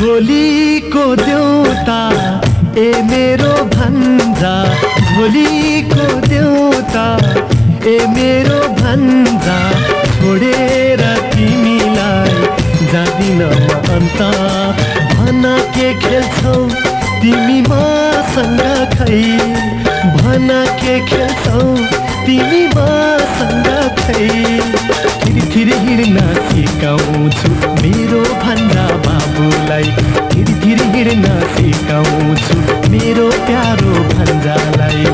झोलीको देउता ए मेरो भन्जा, झोलीको देउता ए मेरो भन्जा, छोडेर तिमीलाई जादिन म अन्त। भन के खेल्छौ तिमी मसँग खै, भन के खेल्छौ तिमी मसँग खै। थिरी हिँड्न सिकाउँछु मेरो भन्दा बाबुलाई, थिरी हिँड्न सिकाउँछु मेरो प्यारो भन्जालाई।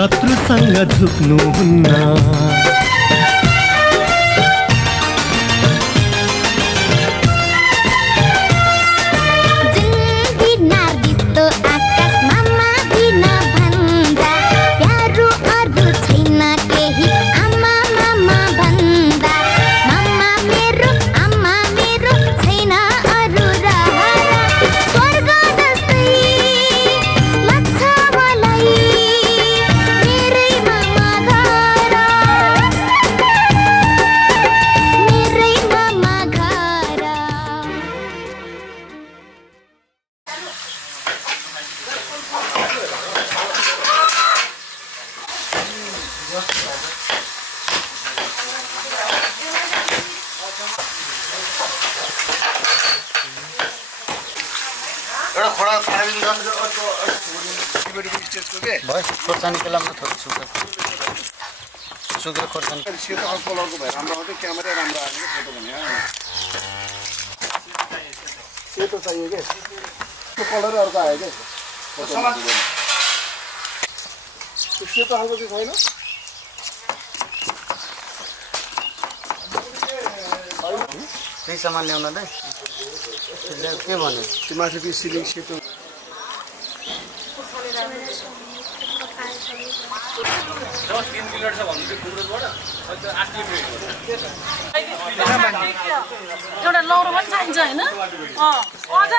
शत्रुसँग झुक्नुहुन्न। भाइ खोर्सानी केलामा थोरै सुकेर खोर्सानी सेतो कलरको भएर राम्रो आउँथ्यो, क्यामेरा राम्रो आएको फोटो भने सेतो चाहियो के त्यो कलर अर्को आयो के सेतो खालको चाहिँ छैन। त्यही सामान ल्याउन दाइ के भन्यो त्यो माथि त्यो सिलिङ सेतो 3 मिनट छ भन्नु चाहिँ कुरोबाट अहिले 8 मिनेट एउटा लौरो पनि चाहिन्छ हैन अझ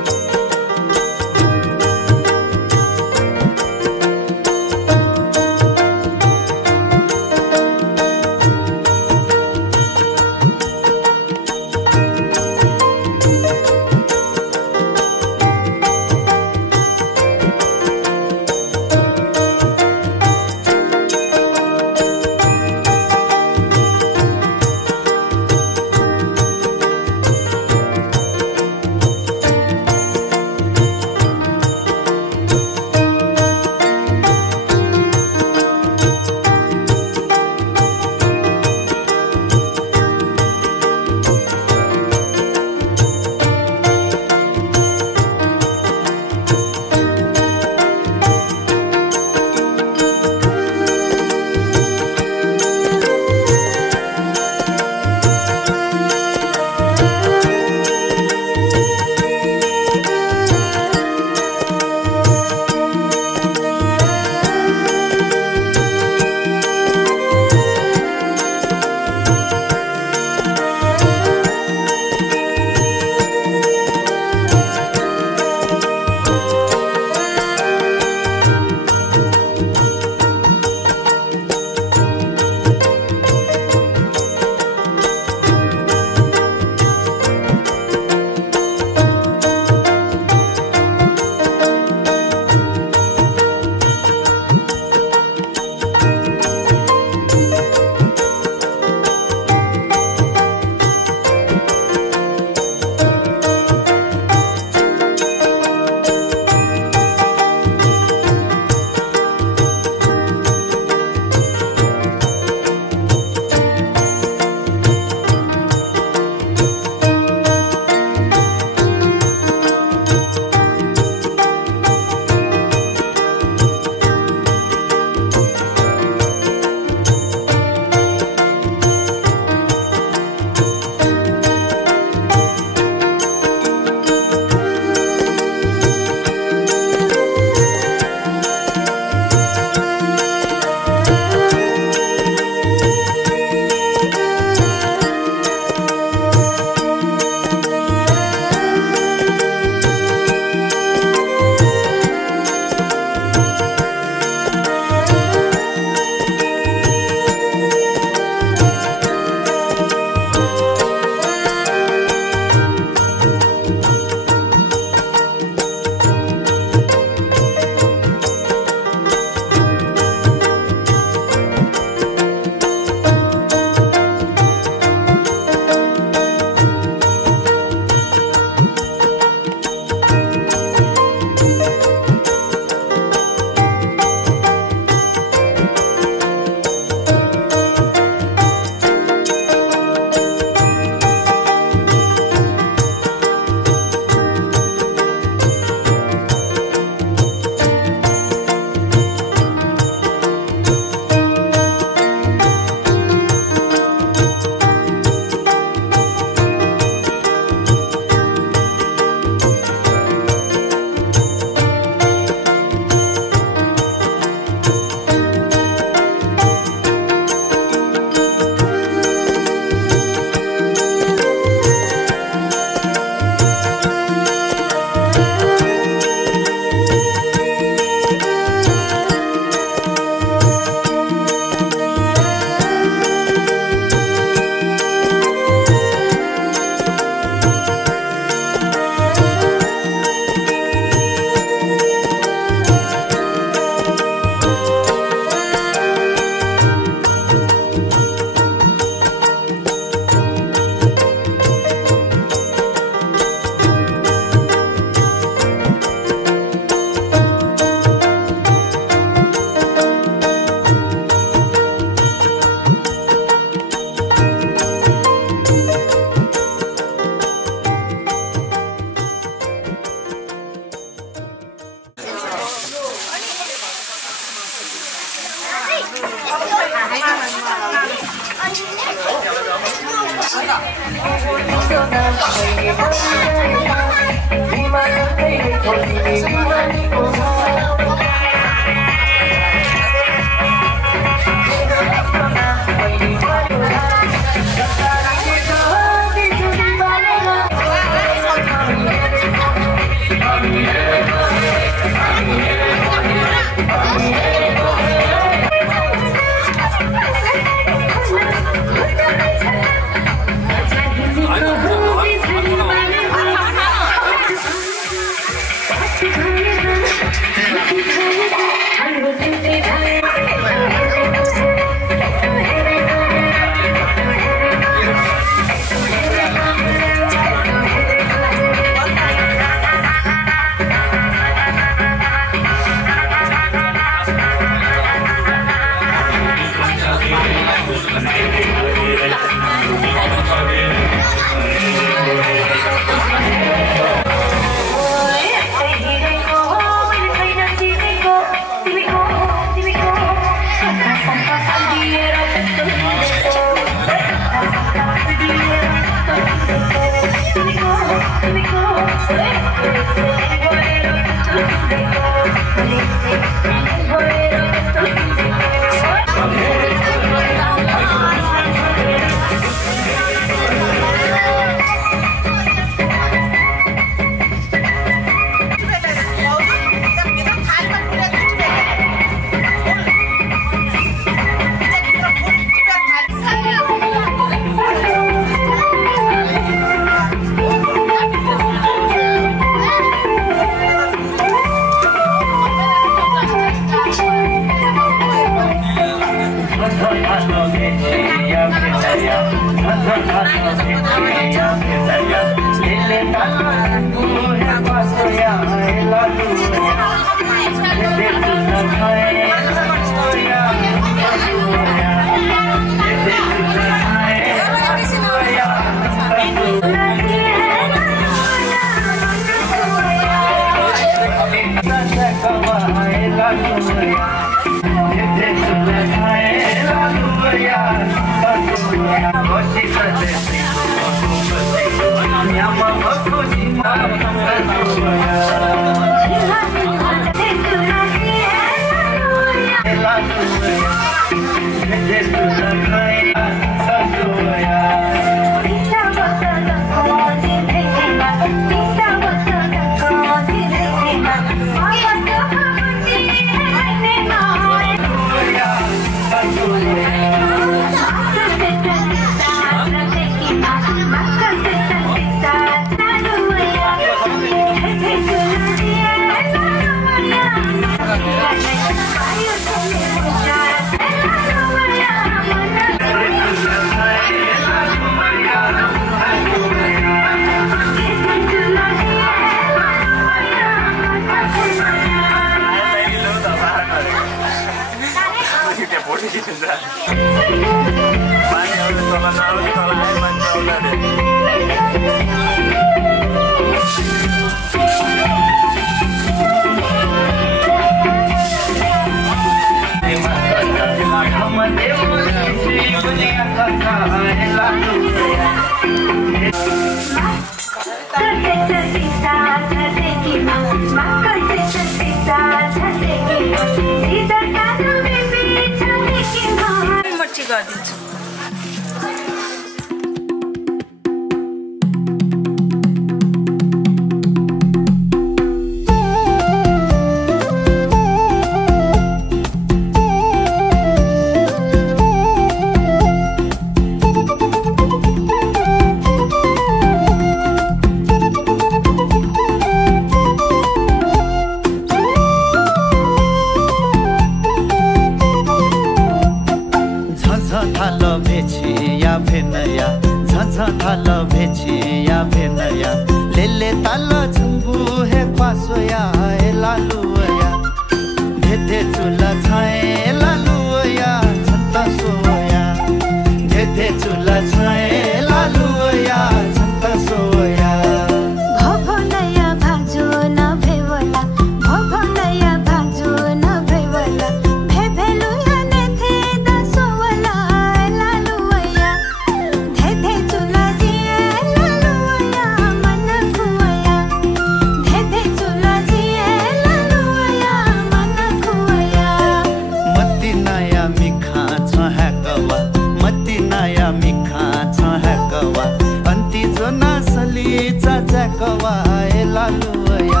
चली चाचा कवाए लालुया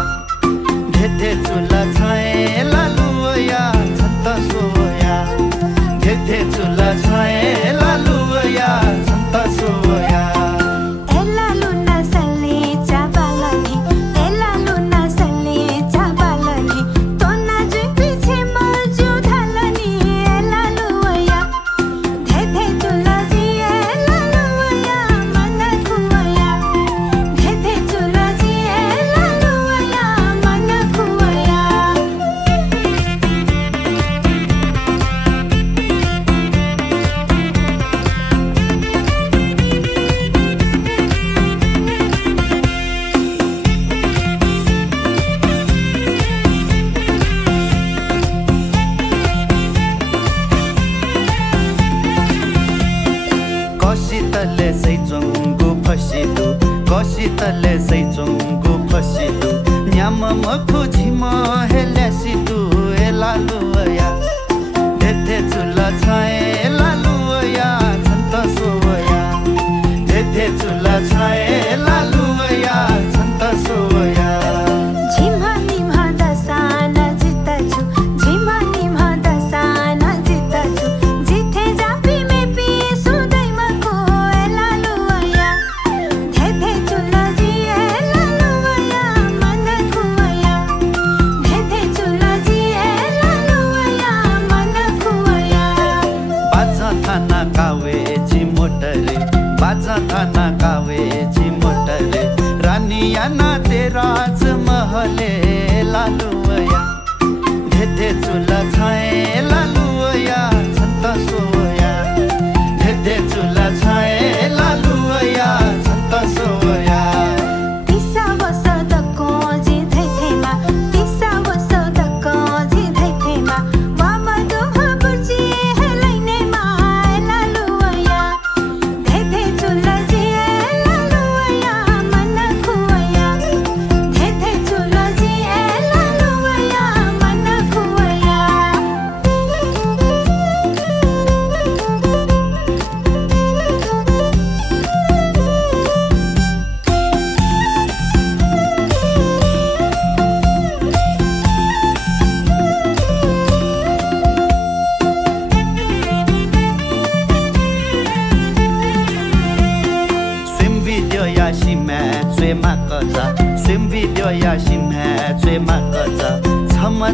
धेथे चुला छाए लालुया छन्त सोया धेथे चुला छाए लालुया छन्त सोया तले सैचोंगु फसिदु न्याम मखु झिम हेल्यासिदु ए लालुया धेथे चुला छाए लालुया छन्त सोया धेथे चुला छाए लालुया छन्त सोया थाना कावेची मोटरे रानिया ना तेराज महले लालुया धेथे चुला छाए लालुया छन्त सोया धेथे चुला छाए लालुया छन्त सोया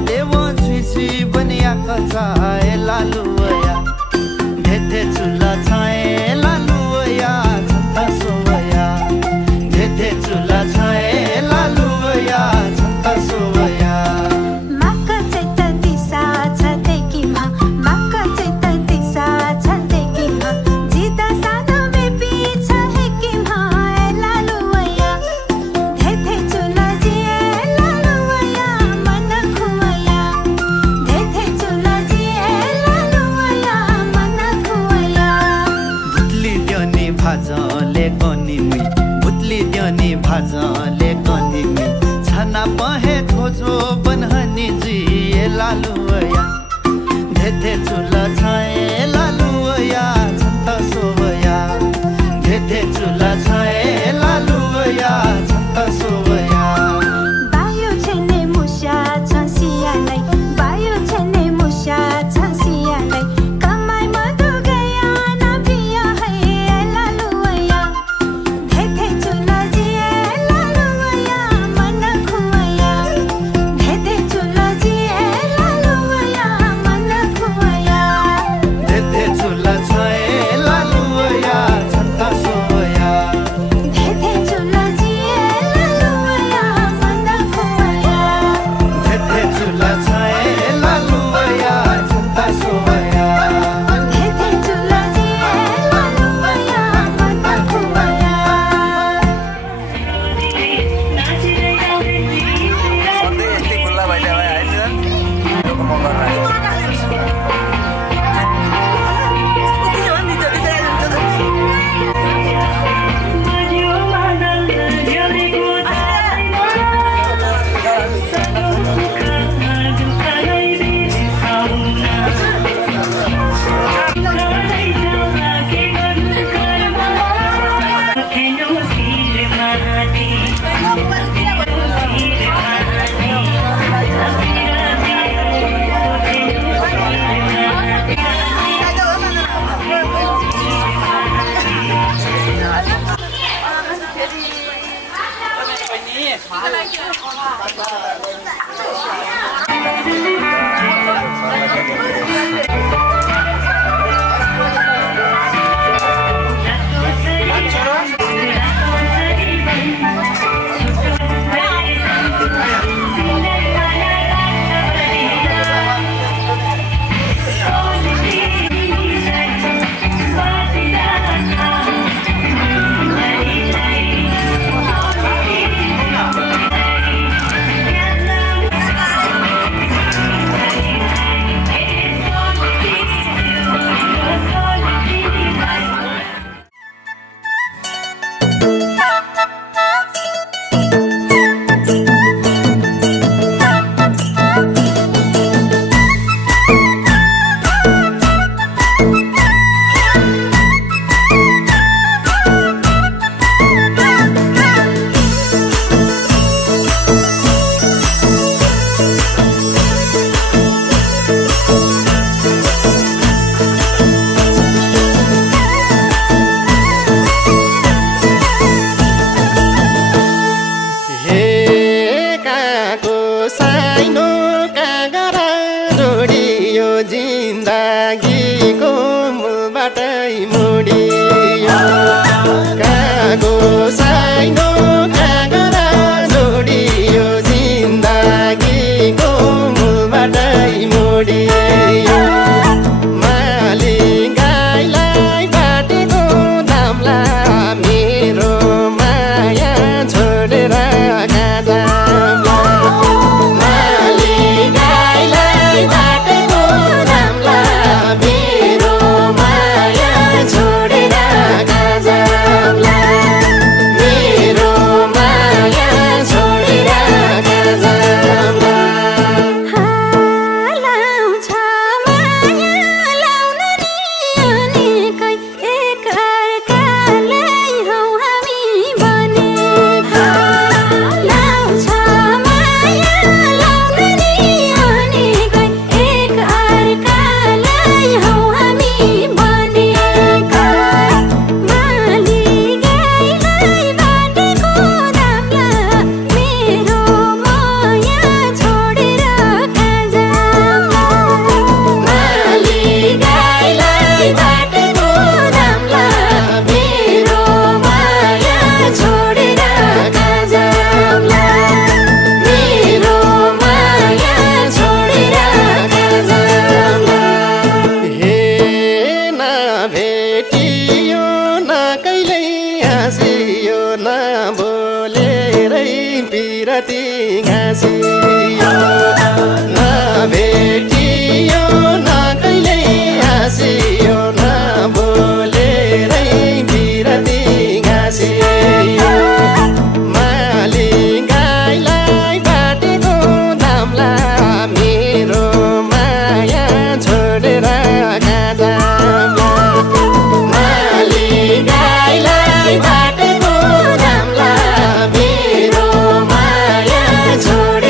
देव छुसी बनिया कचा ए लालुया धेथे चुला छाए लालुया छन्त सोया धेथे चुला छाए लालुया छन्त सोया भाजले कनिमी छना पहे थोजो बनहनी जी लालुया धेथे चुला छाए लालुया छन्त सोया धेथे चुला छाए लालुया छन्त सोया बायो छेने मुसा छसियालाई बायो छेने मुसा छसियालाई कमाई मधु गया ना पिया है लालुया धेथे चुला छोड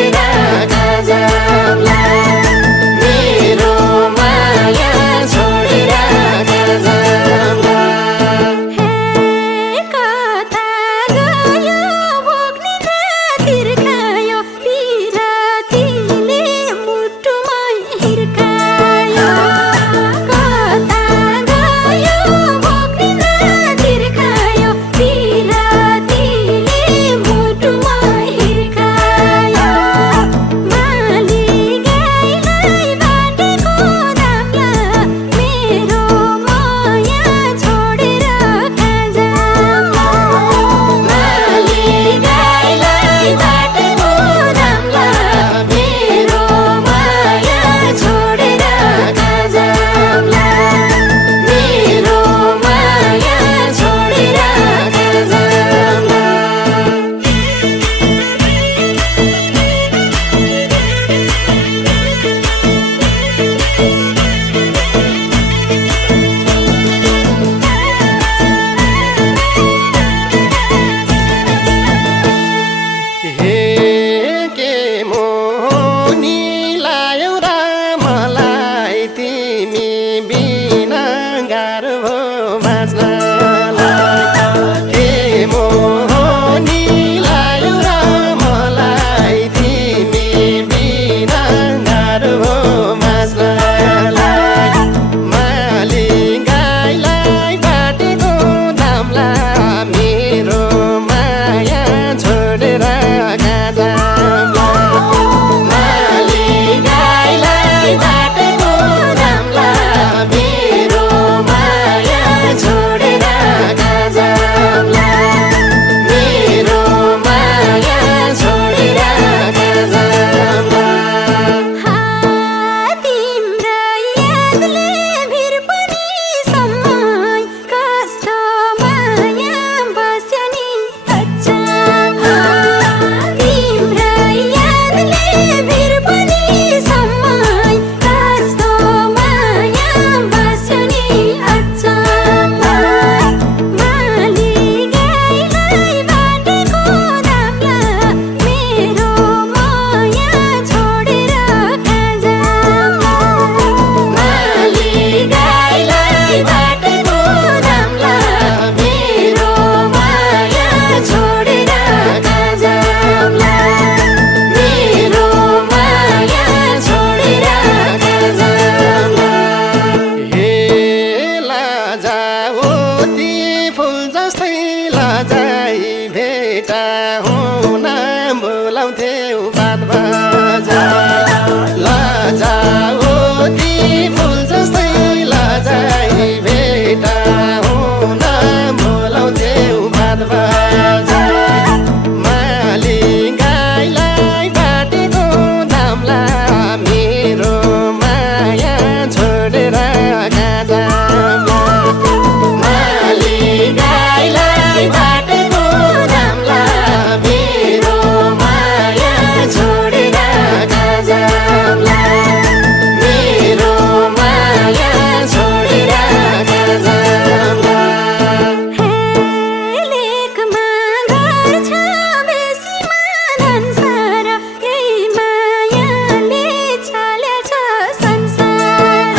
भेटा हुन बोलाउँथ्यौ बात बाजा लजाऊ ती फुल जस्तै लजाई भेटा हुन बोलाउँथ्यौ बात बाजा माली गाईलाई बाटेको दामला मेरो माया छोडेर गाजा माली गाईलाई बाटेको दामला मेरो माया छोडेर गाजा मेरो माया छोडेर गाजा लेखमा घर छ बेसीमा धनसार यही मायाले छालेछ संसार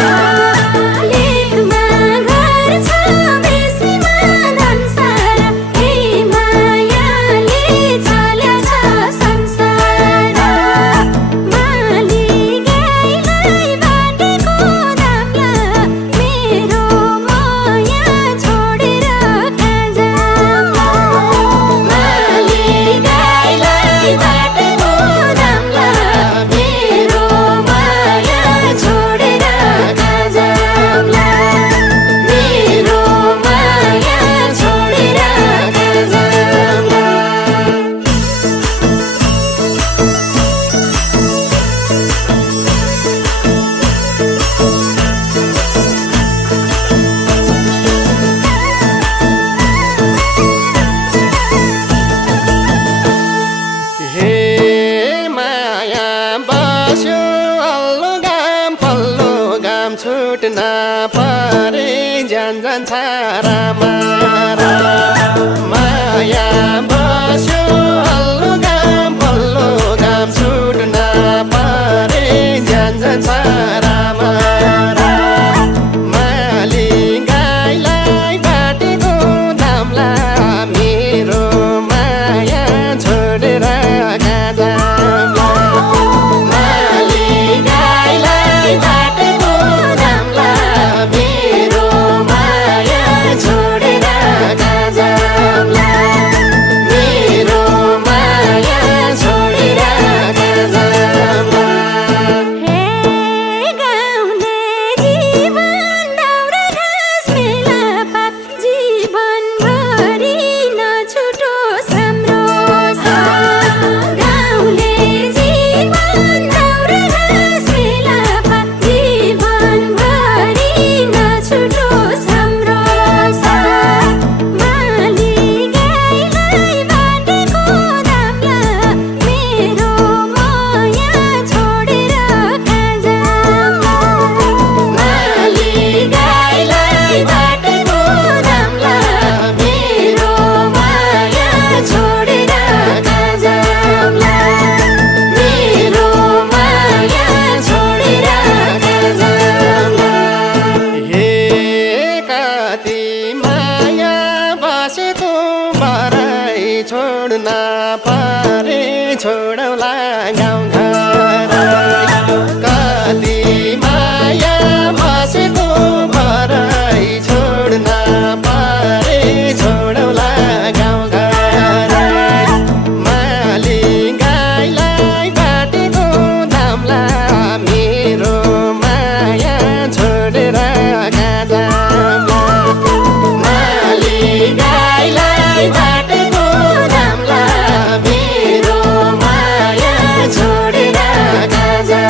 लेखमा घर छ बेसीमा धनसार यही मायाले छालेछ संसार माली गाईलाई बाटेको दामला मेरो माया छोडेर गाजा माली गाईलाई बाटेको दामला मेरो माया छोडेर गाजा मेरो माया छोडेर गाजा हे माया बस्यो अल्लो गाम पल्लो गाम छुट्न परे जान जान्छ रामा माया बस्यो अल्लो गाम पल्लो गाम छुट्न परे जान जान्छ रामा माली गाईलाई बाटेको दामला मेरो माया छोडेर गाजा माली गाईलाई बाटेको दामला मेरो माया छोडेर गाजा मेरो माया छोडेर गाजा हे गाउँले जीवन दाउरा घाँस मेलापात जीवनभरि नछुटोस् हाम्रो साथ गाउँले जीवन दाउरा घाँस मेलापात जीवनभरि नछुटोस् हाम्रो साथ माली गाईलाई बाटेको दामला मेरो माया छोडेर गाजा माली गाईलाई बाटेको दामला मेरो माया छोडेर गाजा मेरो माया छोडेर गाजा हे कति माया बसेको बराई छोड्न परे छोडौला गाउँघर कति माया बसेको बराई छोड्न परे छोडौला गाउँघर माली गाईलाई बाटेको दामला मेरो माया छोडेर गाजा माली गाईलाई बाटेको दामला मेरो माया छोडेर गाजा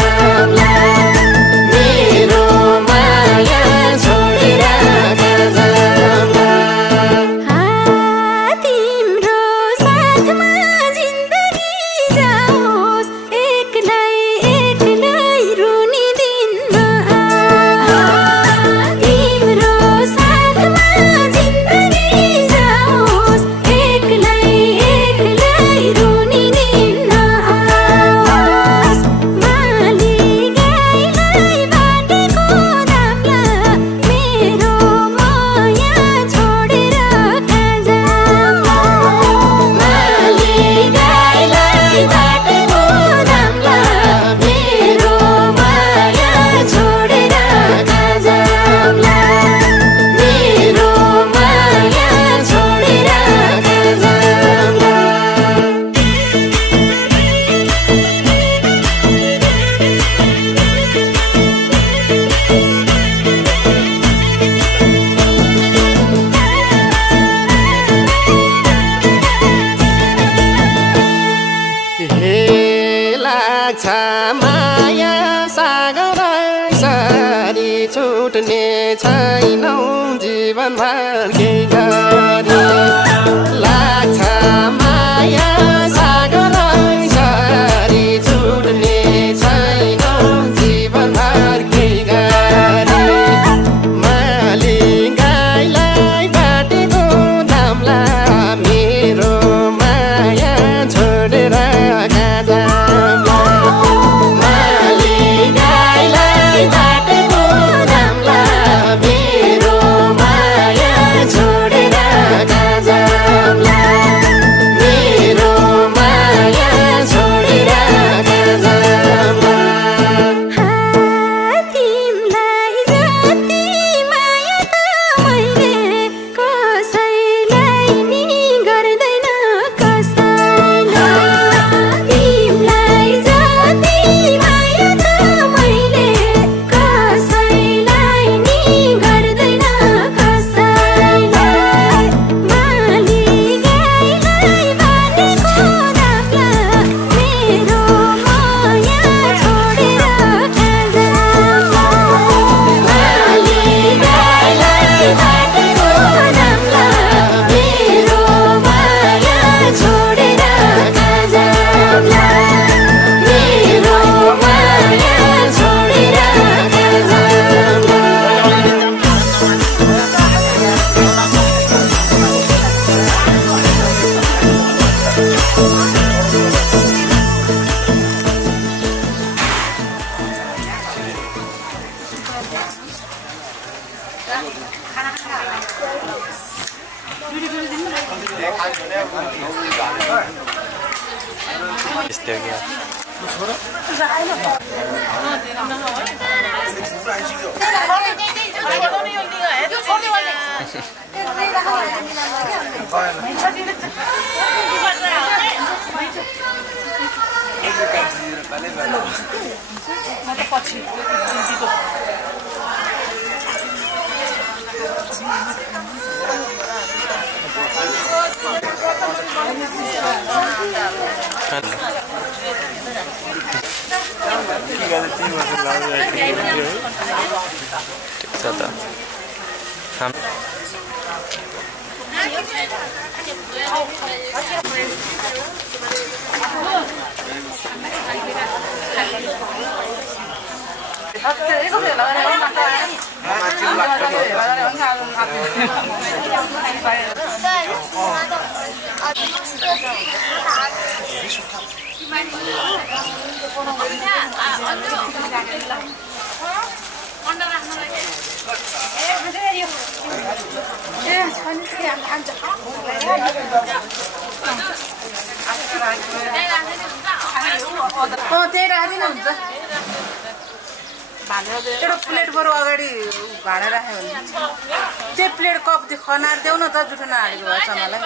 लाग्छ माया सागर सरी छुट्ने छैनौ जीवनभर के गरी लाग्छ माया सागर सरी छुट्ने छैनौ जीवनभर के गरी माली गाईलाई बाटेको दामला मेरो माया छोडेर एउटा प्लेट बरु अगाडि भाडा राख्यो भने त्यो प्लेट कप त्यो खनार देऊ न त जुठो नहालेको भएछ मलाई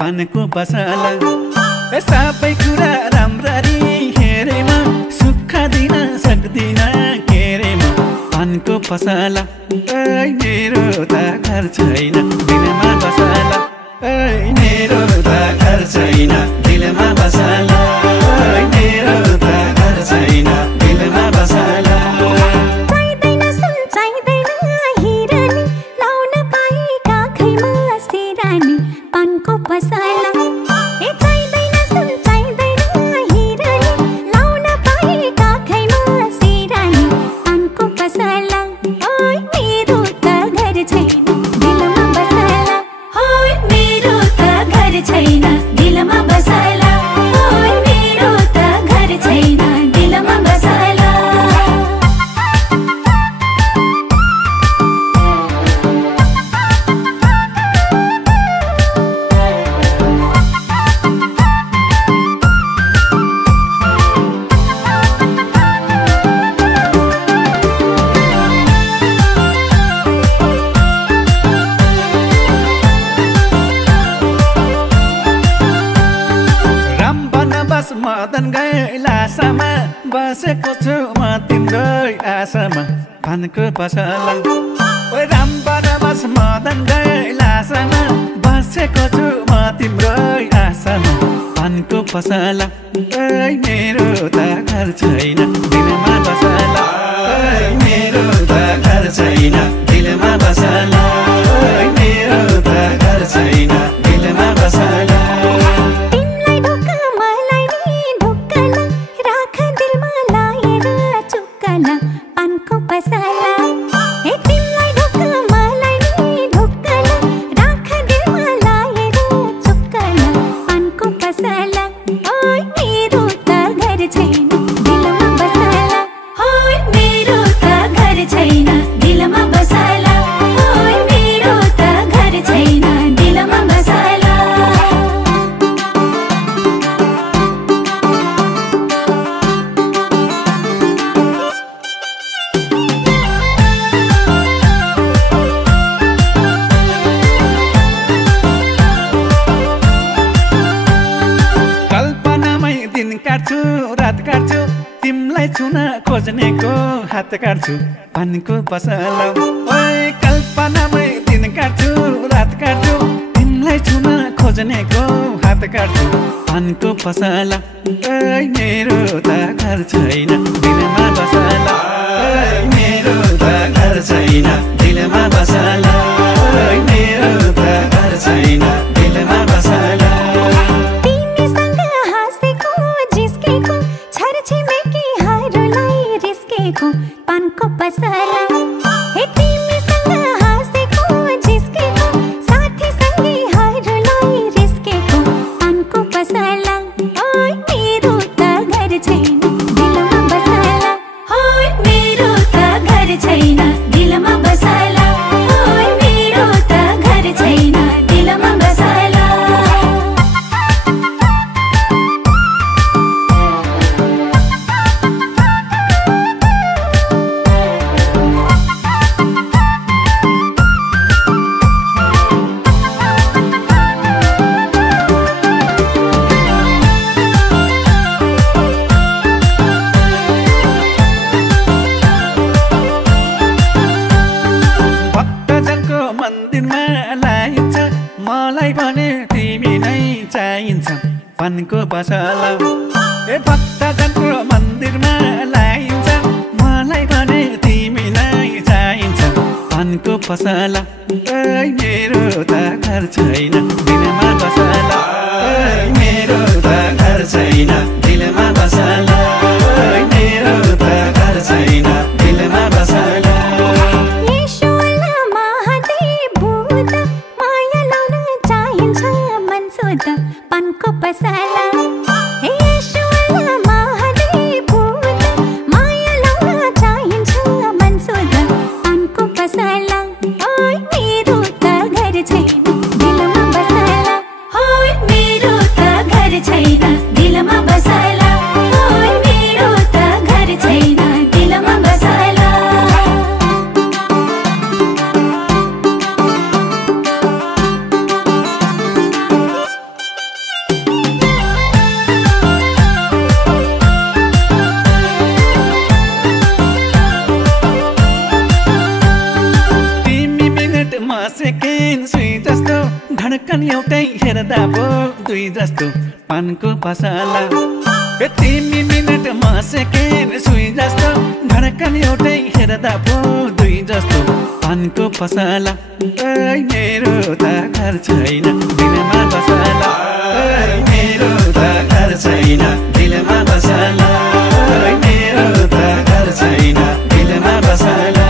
पानको पसला सबै कुरा राम्ररी हेरेमा सुख दिन सक्दिन के रे म पानको पसला मेरो त घर छैन दिलमा बसला मेरो त घर छैन दिलमा बसला मेरो त घर छैन दिलमा बसला मदन गैलासामा बसेको छु म तिम्रो आशामा पानको पसला राम बनवास मदन गैलासामा बसेको छु म तिम्रो आशामा पानको पसला मेरो त घर छैन दिलमा बसला मेरो त घर छैन दिलमा बसला मेरो त घर छैन दिलमा बसला रात काट्छु तिमलाई छुन खोज्नेको हात काट्छु पानको पसला कल्पनामै दिन काट्छु रात काट्छु तिमलाई छुन खोज्नेको हात काट्छु पानको पसला मेरो त घर छैन दिलमा बसला मेरो त घर छैन दिलमा बसला मेरो त घर छैन दिलमा बसला पानको पसला तिमीसँग हाँसेको जिस्केको साथी सँगै हरूलाई रिस्केको पानको पसला मेरो त घर छैन दिलमा बसला मेरो त घर छैन दिलमा बसला मलाई भने तिमी नै चाहिन्छ पानको पसला ए भक्तजनको मन्दिरमा लाइन्छ मलाई भने तिमी नै चाहिन्छ पानको पसला ओइ मेरो त घर छैन दिलमा बसला ओइ मेरो त घर छैन दिलमा बसला ओइ मेरो त घर छैन दिलमा बसला पानको पसला हे ईश्वर महादेव भूत माया लाउन चाहिन्छ मनसोध पानको पसला ओइ मेरो त घर छैन दिलमा बसला ओइ मेरो त घर छैन दिलमा बसला ओइ मेरो त घर छैन दिलमा बसला सेकेन्ड सुई जस्तो धड्कन एउटै हेर्दा पो दुई जस्तो पानको पसला ए तिमी मिनट म सेकेन्ड सुई जस्तो धड्कन एउटै हेर्दा पो दुई जस्तो पानको पसला ओइ मेरो त घर छैन दिलमा बसला ओइ मेरो त घर छैन दिलमा बसला ओइ मेरो त घर छैन दिलमा बसला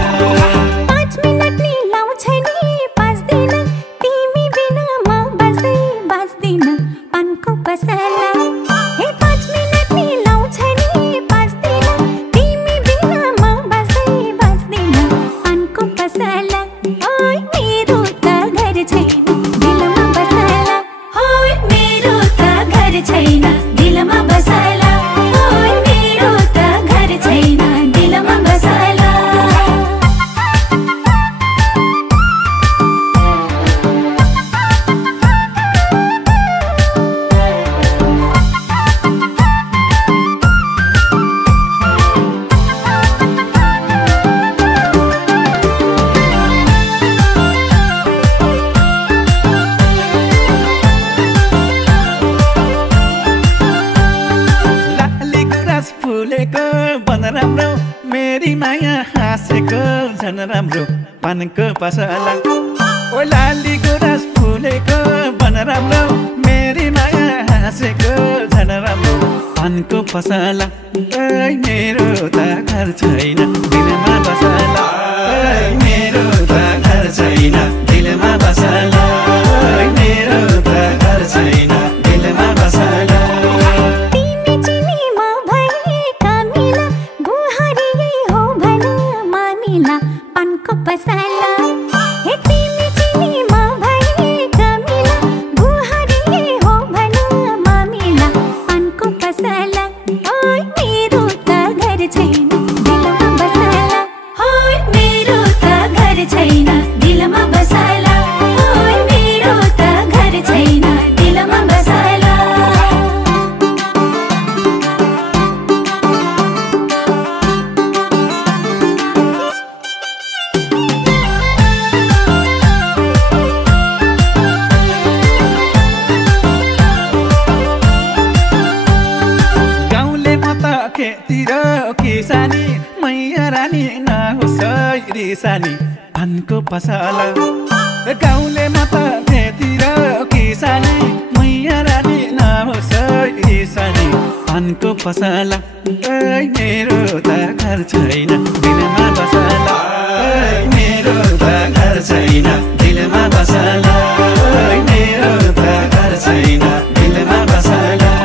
पसला हे 5 मिनट नि लाउँछ नि 5 दिन तिमी बिना म बस्दैन पानको पसला ओइ मेरो त घर छैन दिलमा बसला ओइ मेरो त घर छैन दिलमा बसला ओइ मेरो त घर छैन दिलमा बसला राम्रो मेरी माया हाँसेको झन राम्रो पानको पसला ओ लाली गुराँस फुलेको बन राम्रो मेरी माया हाँसेको झन राम्रो पानको पसला ओइ मेरो त घर छैन दिलमा बसला ओइ मेरो त घर छैन दिलमा बसला ओइ मेरो त घर छैन दिलमा बसला पसला हे तिमी चिनीमा भए कमिला गुहारी हो भन मामिला पानको पसला ओइ मेरो त घर छैन दिलमा बसला ओइ मेरो त घर छैन दिलमा बसला ओइ मेरो त घर छैन दिलमा बसला खेतिर किसानी मैया रानी नहोस् रिसानी पानको पसला गाउँले म त खेतिर किसानी मैया रानी नहोस् रिसानी पानको पसला ओइ मेरो त घर छैन दिलमा बसला ओइ मेरो त घर छैन दिलमा बसला ओइ मेरो त घर छैन दिलमा बसला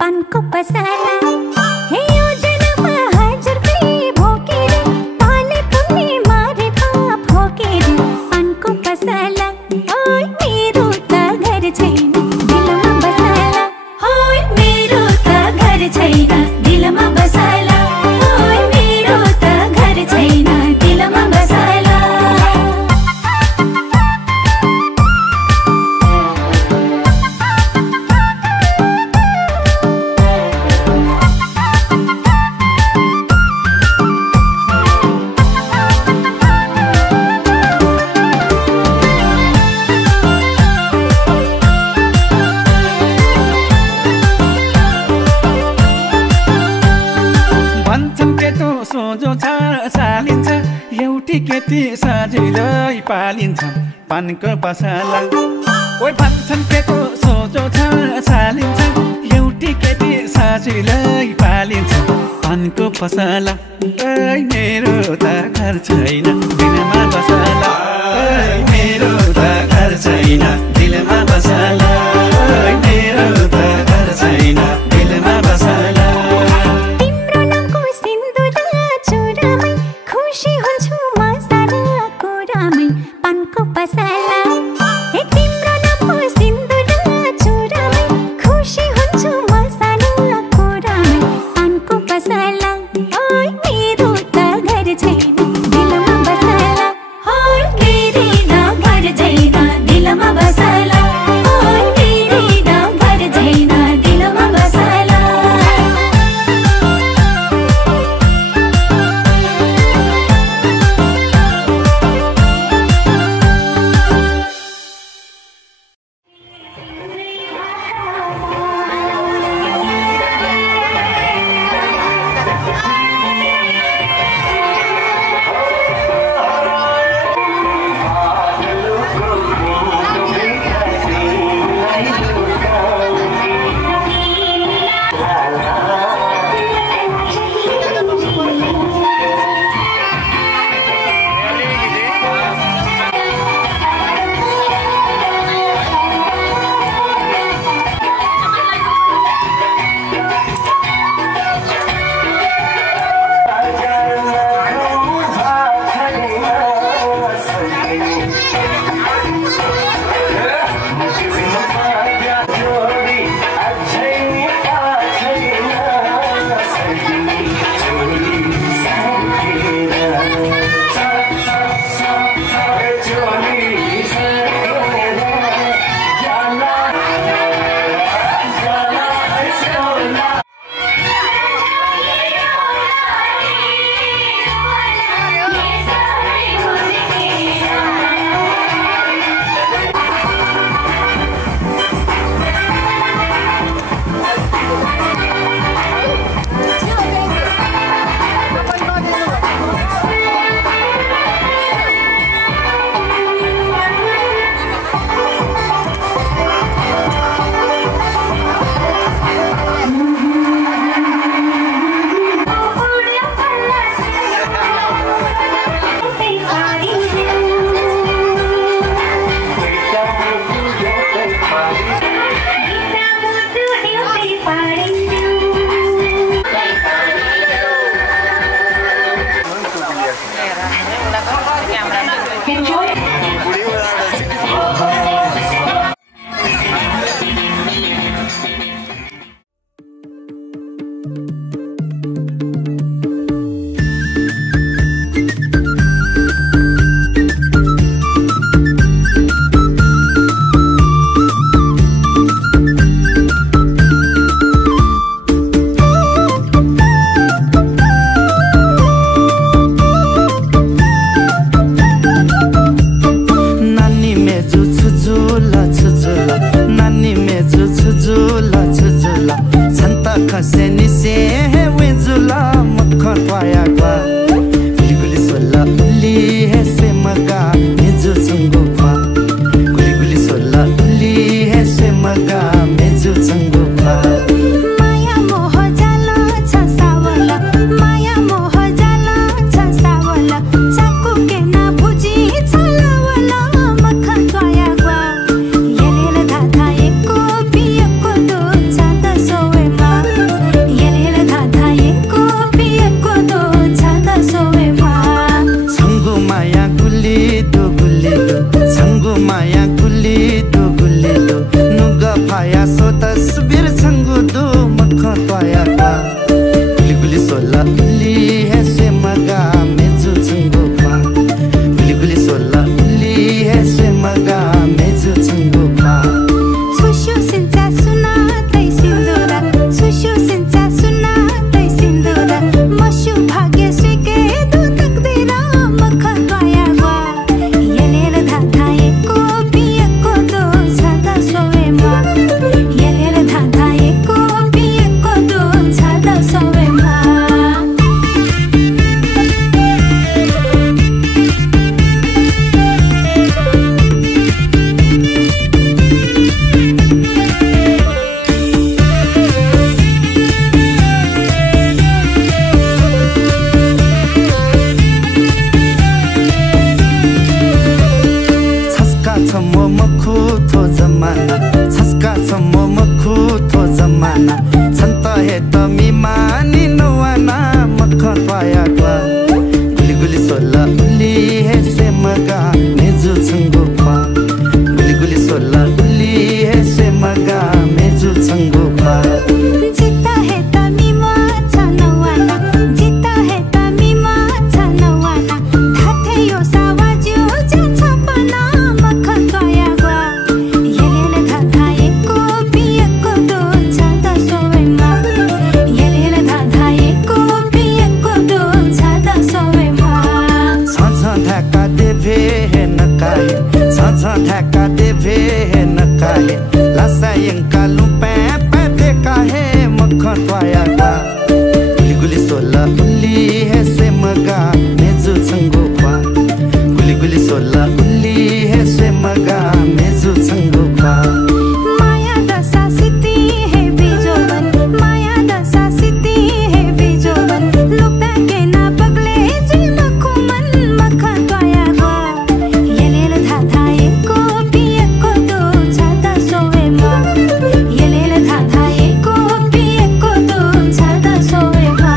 पानको पसला हे योजना हाजर गई भोकेरे पाले पुण्य मारे पाप होकेरे पानको पसला ओइ मेरो त घर छैन दिलमा चालिन्छ एउटी केटी सजिलै पालिन्छ पानको पसला ओइ भन्छन् केटो सोझो छ चालिन्छ एउटी केटी सजिलै पालिन्छ पानको पसला ओइ मेरो त घर छैन दिलमा बसला ओइ मेरो त घर छैन दिलमा बसला ओइ मेरो त घर छैन दिलमा बसला तिम्रो नामको सिन्दुर चुरामै खुसी हुन्छु म सारा कुरामै पानको पसला हे तिम्रो नामको सिन्दुर चुरामै खुसी हुन्छु म सारा कुरामै पानको पसला ओइ मेरो त घर छैन दिलमा बसला ओइ मेरो त घर छैन दिलमा बसला ओइ मेरो त घर छैन दिलमा बसला ढाका देवे नकाहे लासा यंका लुपे पे काहे मक्खन पाया गा गुली गुली सोला उल्ली है से मगा मेजु संगो पा गुली गुली सोला उल्ली है से मगा मेजु संगो पा माया दशा सिद्धि है बीजोवन माया दशा सिद्धि है बीजोवन लुपे के ना पगले जी मखुमन मक्खन पाया गा येलेल था एको पिएको दो छाता सोवे मा येलेल था एको पिएको दो छाता सोवे मा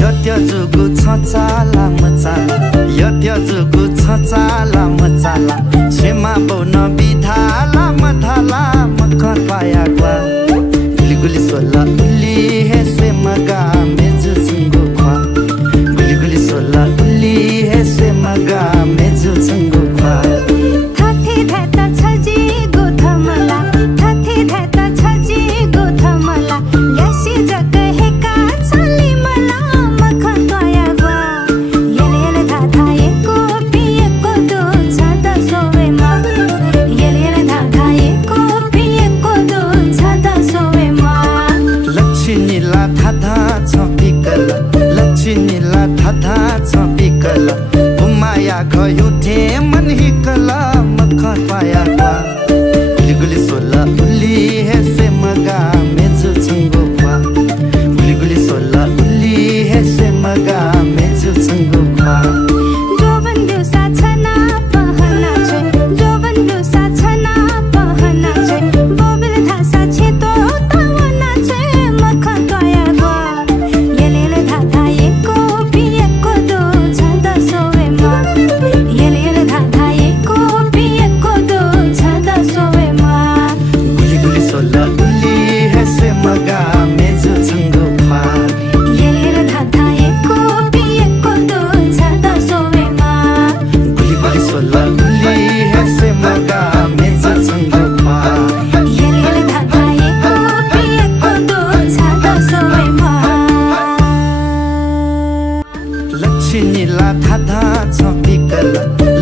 यत्याजुगु छचाला मचाला यत्याजुगु छचाला मचाला छेमा बौन बिधाला मधाला मक्खन पाया ग्वा गुली गुली सोला उल्ली है से मगा मेजु संगो ख्वा गुली गुली सोला उल्ली है से मगा मेजु संगो ख्वा थाथे थाता छजी गोथमला थाथे थाता छजी गोथमला यासी जग हेका छली मला मखन पाया ग्वा येलेल थाथा एको पिएको दो छाता सोवे मा येलेल थाथा एको पिएको दो छाता सोवे मा लक्ष्मीला थाथा छपिकल लक्ष्मीला थाथा छपिकल उमाया गयो थे मन हिकल मक्खन पाया ग्वा गुली गुली सोला उल्ली है से मगा मेजु संगो ख्वा गुली गुली सोला उल्ली है से मगा मेजु संगो ख्वा जोवन दिवसा छना पहना छे जोवन दिवसा छना पहना छे बोबिल थासा छे तो तावना छे मखन पाया ग्वा येलेल थाथा एको पिएको दो छाता सोवे मा येलेल थाथा एको पिएको दो छाता सोवे मा गुली गुली सोला उल्ली है से मगा मेजु संगो ख्वा येलेल थाथा एको पिएको दो छाता सोवे मा गुली गुली सोला उल्ली है से मगा मेजु संगो ख्वा येलेल थाथा एको पिएको दो छाता सोवे मा लक्ष्मीला थाथा छपिकल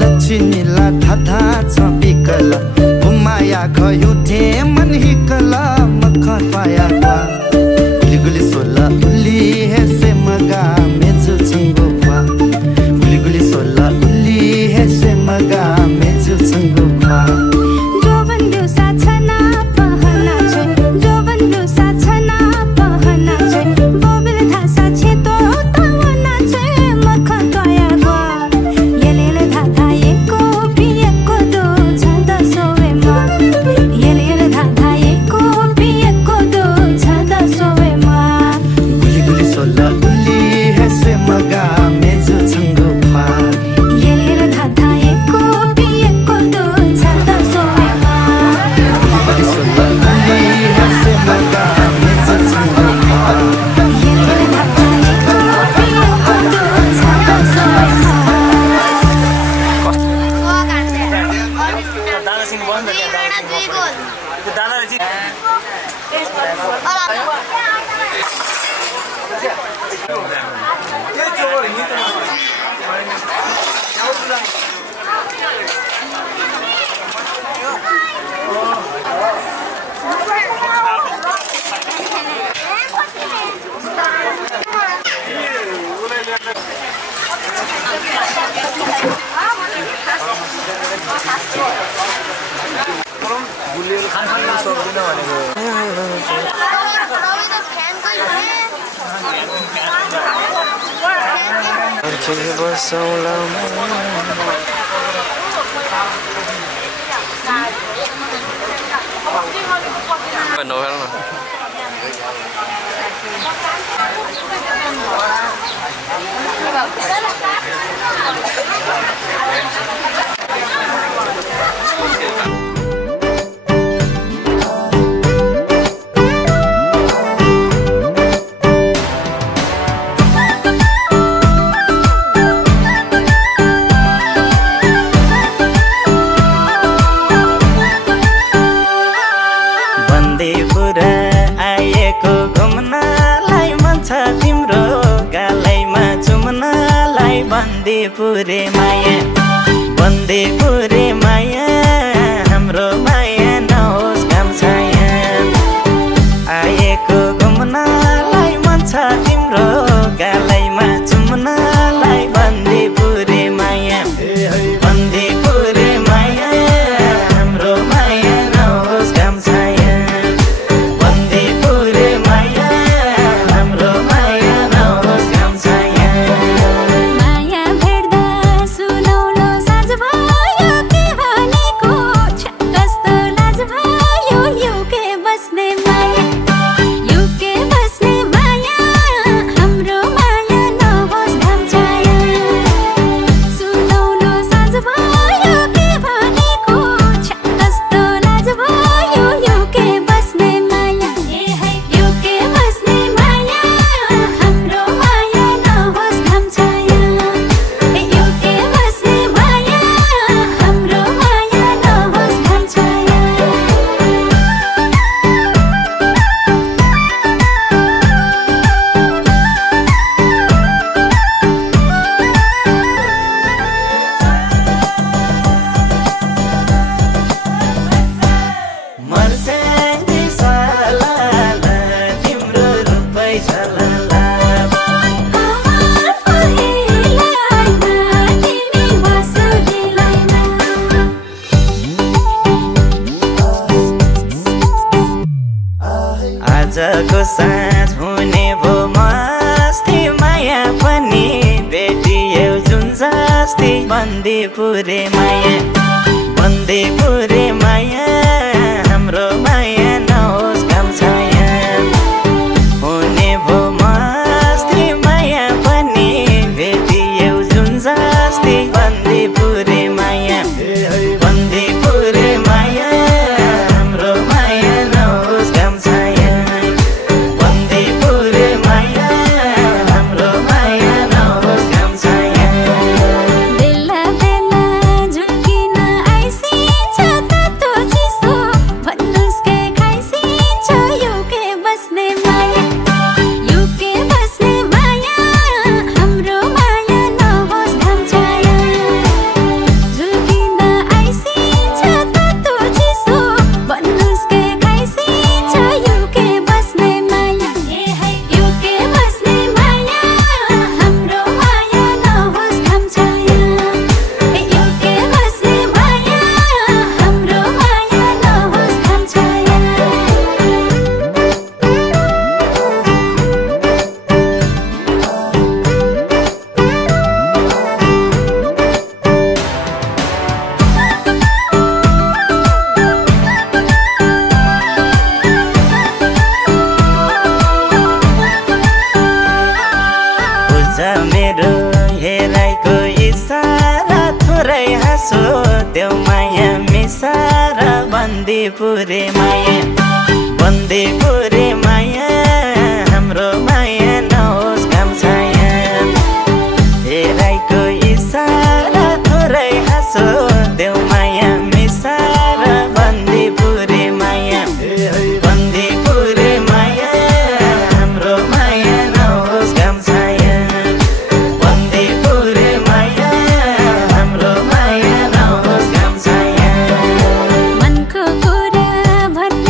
लक्ष्मीला थाथा छपिकल उमाया गयो थे मन हिकल मक्खन पाया ग्वा गुली गुली सोला उल्ली है से मगा मेजु संगो ख्वा गुली गुली सोला उल्ली है से मगा मेजु संगो ख्वा जोवन दिवसा छना पहना छे जोवन दिवसा छना पहना छे बोबिल थासा छे तो तावना छे मखन पाया ग्वा येलेल थाथा एको पिएको दो छाता सोवे मा येलेल थाथा एको पिएको दो छाता सोवे मा गुली गुली सोला उल्ली है से मगा मेजु संगो ख्वा येलेल थाथा एको पिएको दो छाता सोवे मा गुली सोला उल्ली है से मगा मेजु संगो ख्वा येलेल थाथा एको पिएको दो छाता सोवे मा दादासिंह बन्द क्या दादाले चाहिँ गुलियोले खान सक्दैन भनेको बसौला बन्दीपुर आएको घुम्नलाई मन छ तिम्रो गालैमा चुम्नलाई बन्दीपुरे माया बन्दीपुरे माया हाम्रो माया नहोस् घाम छाया आएको घुम्नलाई मन छ तिम्रो गालैमा चुम्नलाई बन्दीपुरे माया बन्दीपुरे माया हाम्रो माया नहोस् घाम छाया बन्दीपुरे माया हाम्रो माया नहोस् घाम छाया माया भेट्दा सुनौलो साँझ भयो के भनेको कस्तो लाज भयो युके बस्ने माया युके बस्ने माया हाम्रो माया नहोस् घाम छाया सुनौलो साँझ भयो के भनेको कस्तो लाज भयो युके बस्ने माया युके बस्ने माया हाम्रो माया नहोस् घाम छाया युके बस्ने माया हाम्रो माया नहोस् घाम छाया मर्स्याङ्गी सलाला तिम्रो रूपै झलला कमल फुलिलाइमा तिमी बसौ दिलाइमा आजको साँझ हुने भो मस्ती माया पनि भेटियो जुन जस्ती बन्दीपुरे माया बन्दीपुरे माया हाम्रो माया नहोस् घाम छाया हुने भो मस्ती माया पनि भेटियो जुन जस्ती बन्दीपुरे माया बन्दीपुरे माया हाम्रो माया नहोस् घाम छाया बन्दीपुरे माया हाम्रो माया नहोस् घाम छाया बेला बेला झुल्किन आइसिन्छ तातो चिसो भन्नुस् के खाइसिन्छ युके बस्ने माया युके बस्ने माया हाम्रो माया नहोस् घाम छाया झुल्किन आइसिन्छ तातो चिसो भन्नुस् के खाइसिन्छ युके बस्ने माया युके बस्ने माया हाम्रो माया नहोस् घाम छाया युके बस्ने माया हाम्रो माया नहोस् घाम छाया बुझ मेरो हेराइको इसारा थोरै हाँसो देऊ माया मिसारा बन्दीपुरे माया बन्दीपुरे माया हाम्रो माया नहोस् घाम छाया हेराइको इसारा थोरै हाँसो देऊ माया मिसारा बन्दीपुरे माया बन्दीपुरे माया हाम्रो माया नहोस् घाम छाया बन्दीपुरे माया हाम्रो माया नहोस् घाम छाया मनको कुरा भन्न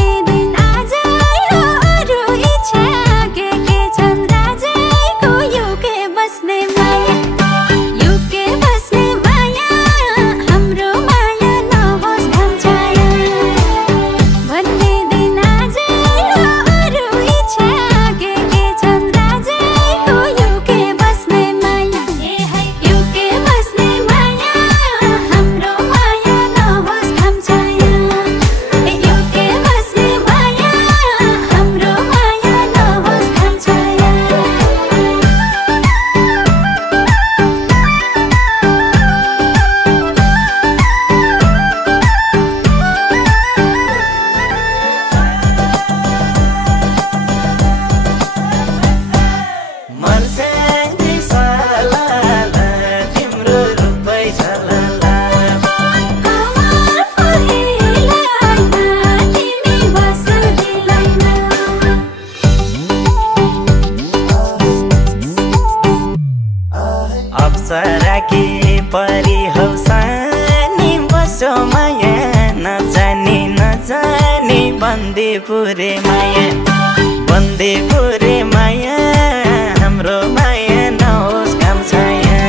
बन्दीपुरे माया बन्दीपुरे माया हाम्रो माया नहोस् घाम छाया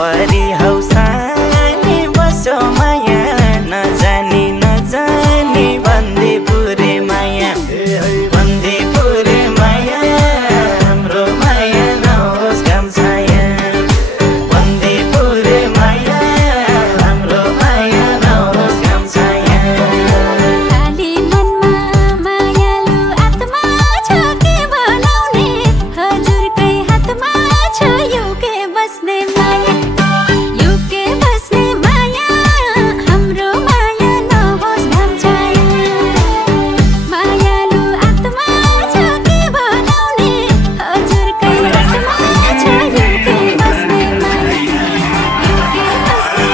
परी हौसानी बसो माया नजानी नजानी बन्दीपुरे माया बन्दीपुरे माया हाम्रो माया नहोस् घाम छाया बन्दीपुरे माया हाम्रो माया नहोस् घाम छाया खाली मनमा मायालु आत्मा छ के बनाउने हजुरकै हातमा छ युके बस्ने माया युके बस्ने माया हाम्रो माया नहोस् घाम छाया मायालु आत्मा छ के बनाउने हजुरकै हातमा छ युके बस्ने माया युके बस्ने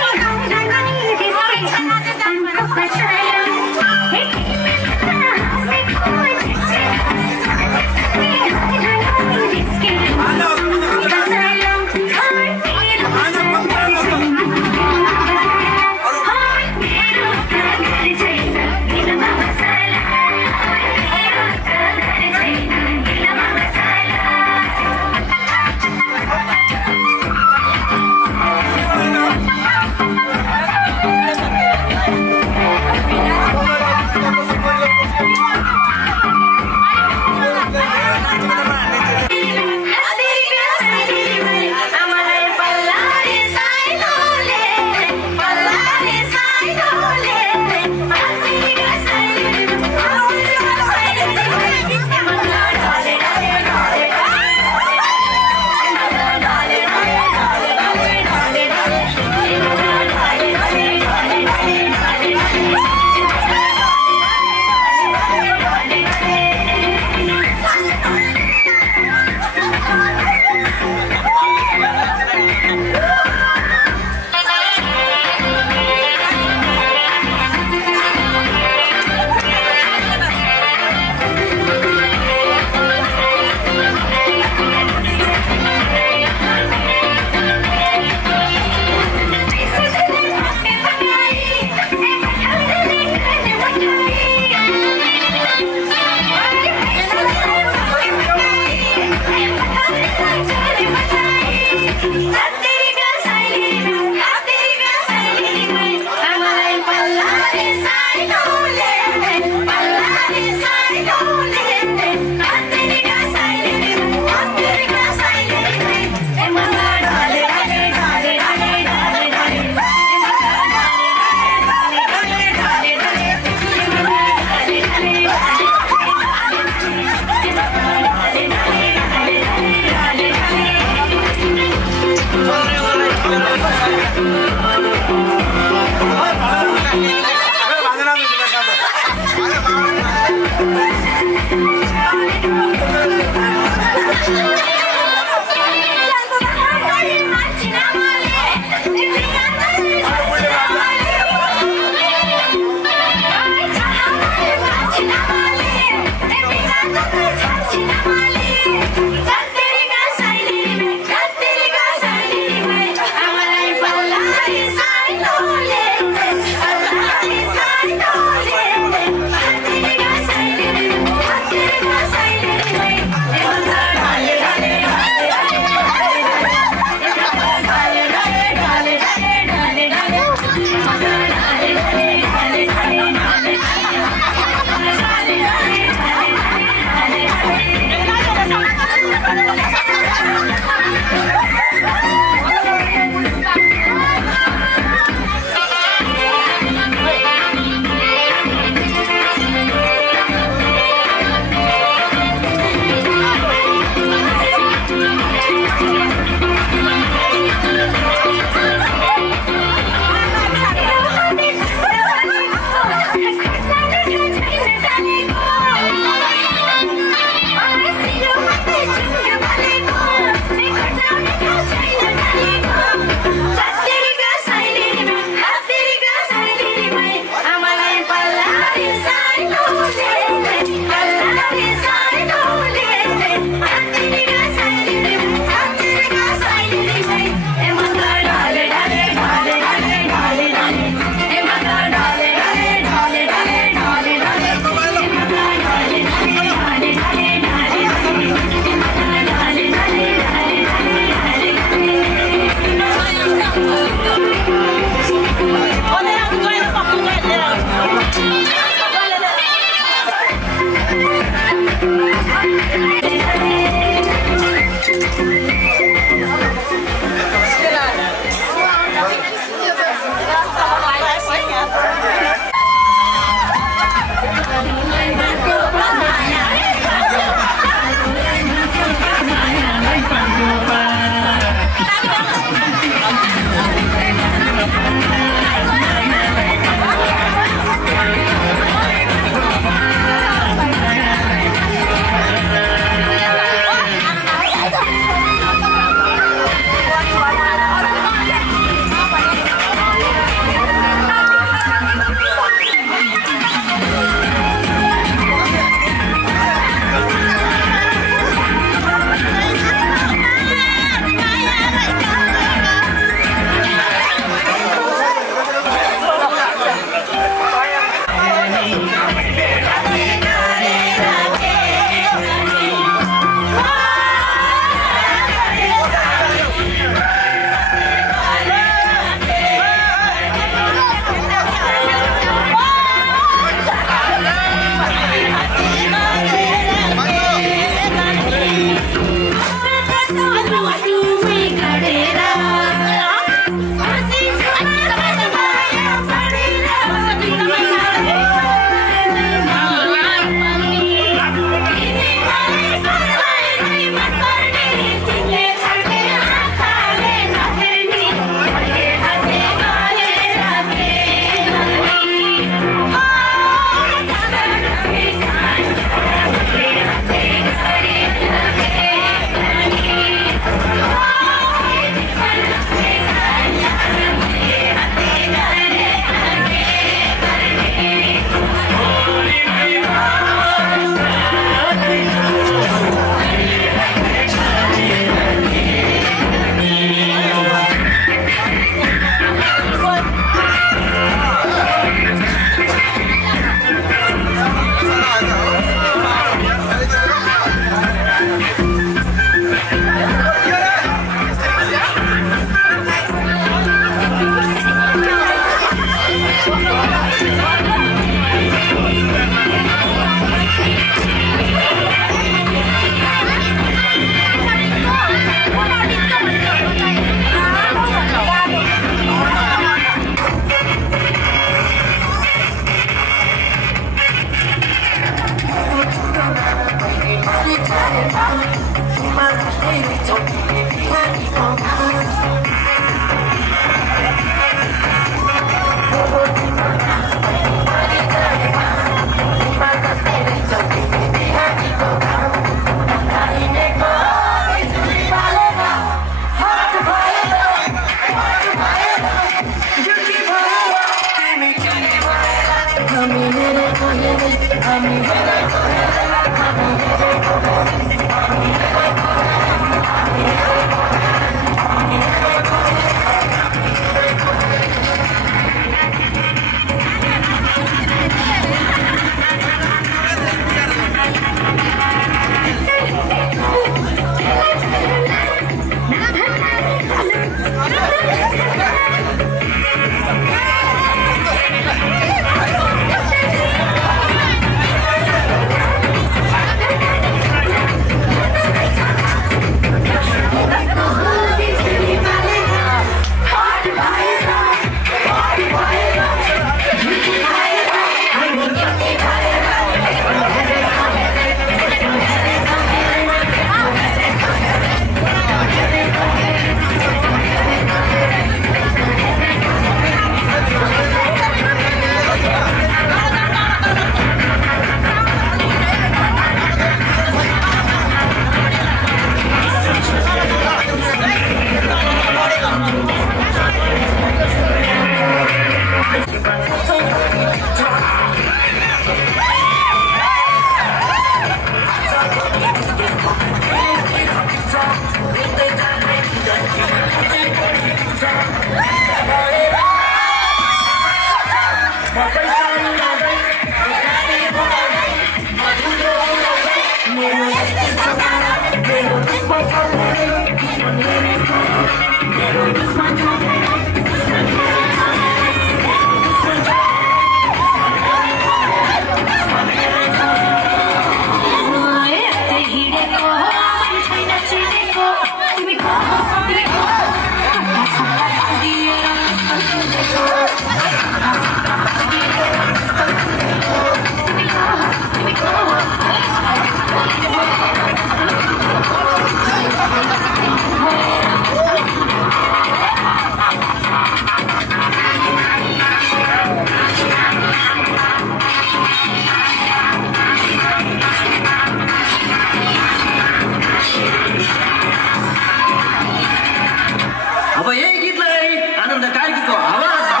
अब यही गीतलाई आनन्द कार्कीको आवाजबाट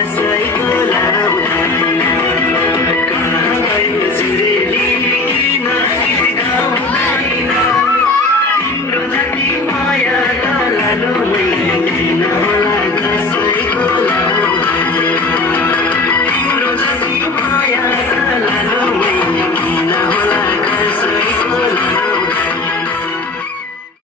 Say